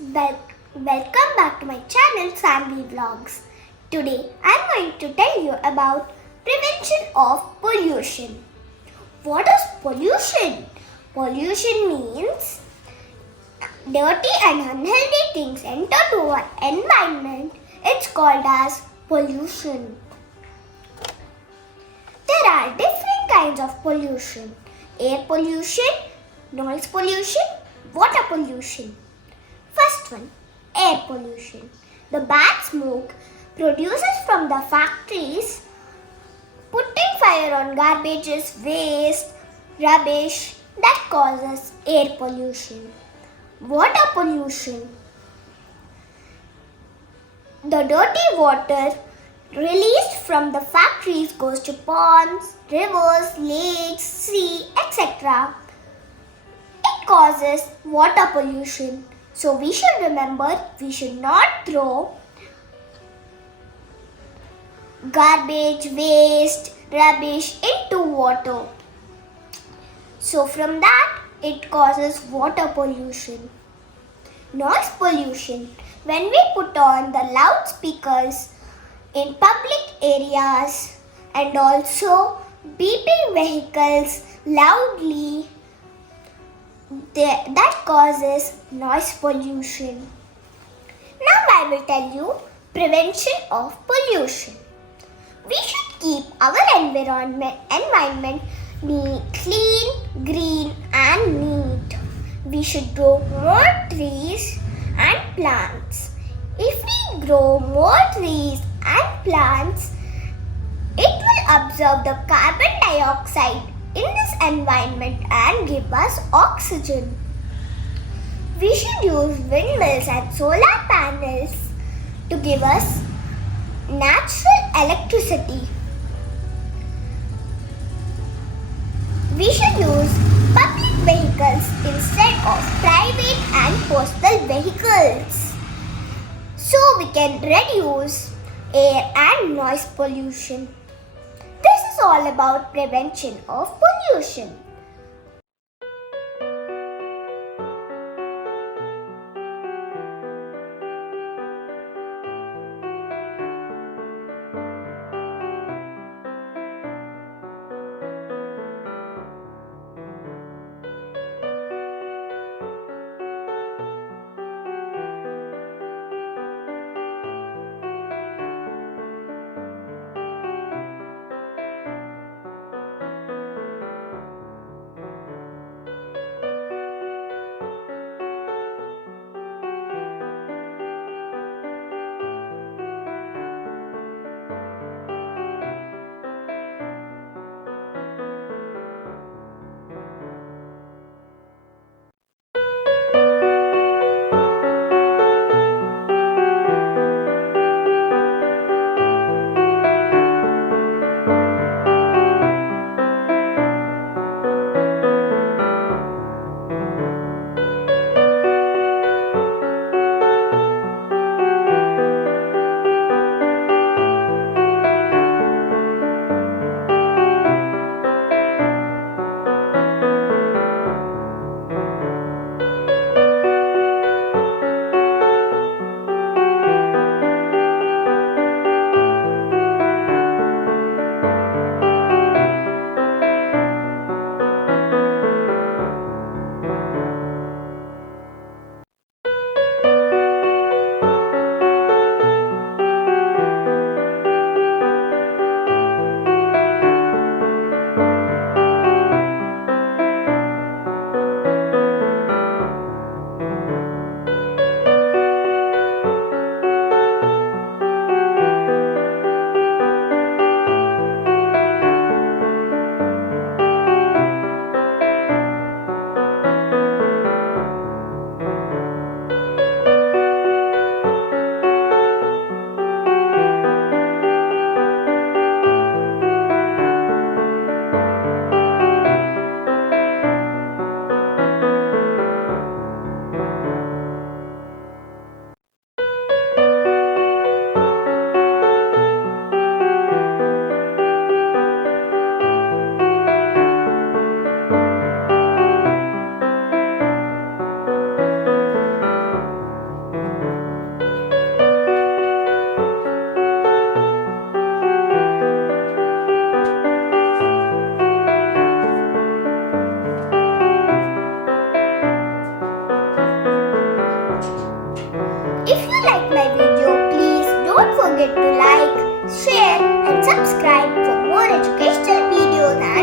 welcome back to my channel Sanvi Vlogs. Today I am going to tell you about prevention of pollution. What is pollution? Pollution means dirty and unhealthy things enter to our environment. It's called as pollution. There are different kinds of pollution: air pollution, noise pollution, water pollution. First one, air pollution. The bad smoke produces from the factories, putting fire on garbages, waste, rubbish that causes air pollution. Water pollution. The dirty water released from the factories goes to ponds, rivers, lakes, sea, etc. It causes water pollution. So we should remember we should not throw garbage, waste, rubbish into water. So from that it causes water pollution. Noise pollution. When we put on the loudspeakers in public areas and also beeping vehicles loudly, that causes noise pollution. Now I will tell you prevention of pollution. We should keep our environment clean, green and neat. We should grow more trees and plants. If we grow more trees and plants, it will absorb the carbon dioxide in this environment and give us oxygen. We should use windmills and solar panels to give us natural electricity. We should use public vehicles instead of private and personal vehicles so we can reduce air and noise pollution. This is all about prevention of pollution. Don't forget to like, share and subscribe for more educational videos and